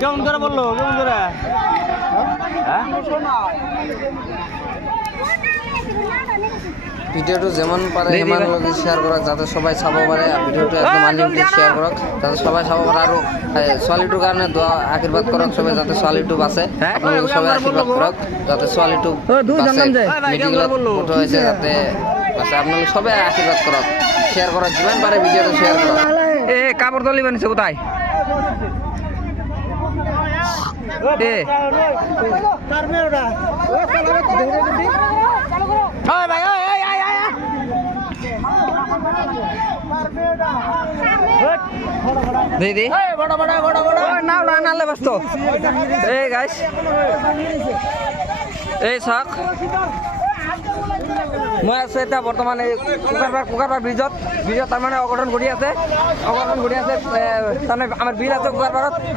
কেমন করে বললো কেমন করে ভিডিওটো যেমন পারে সিমান লোকে শেয়ার করক যাতে সবাই চাব পারে ভিডিওটো একদম আনলিমিটেড শেয়ার করক যাতে সবাই চাব পারে আৰু ছোৱালীটোৰ কাৰণে দোয়া আশীৰ্বাদ কৰক সবাই যাতে ছোৱালীটো বাঁচে আপোনালোকে সবাই আশীৰ্বাদ কৰক যাতে ছোৱালীটো বাঁচে মেডিকেলত ফটো হৈছে যাতে বাঁচে আপোনালোকে সবাই আশীৰ্বাদ কৰক শেয়ার করক যিমান পারে ভিডিওটো শেয়ার করক এ কাপড় তলি বানিছে কোথায় এ হয় ভাই দিদি না নালে ব্যস্ত এই গাইস এই চাওক মই আছো এতিয়া বৰ্তমান এই কুকাৰবাৰ ব্ৰিজত তাৰমানে অঘটন ঘটি আছে তাৰমানে আমাৰ বিল আছে কুকাৰবাৰত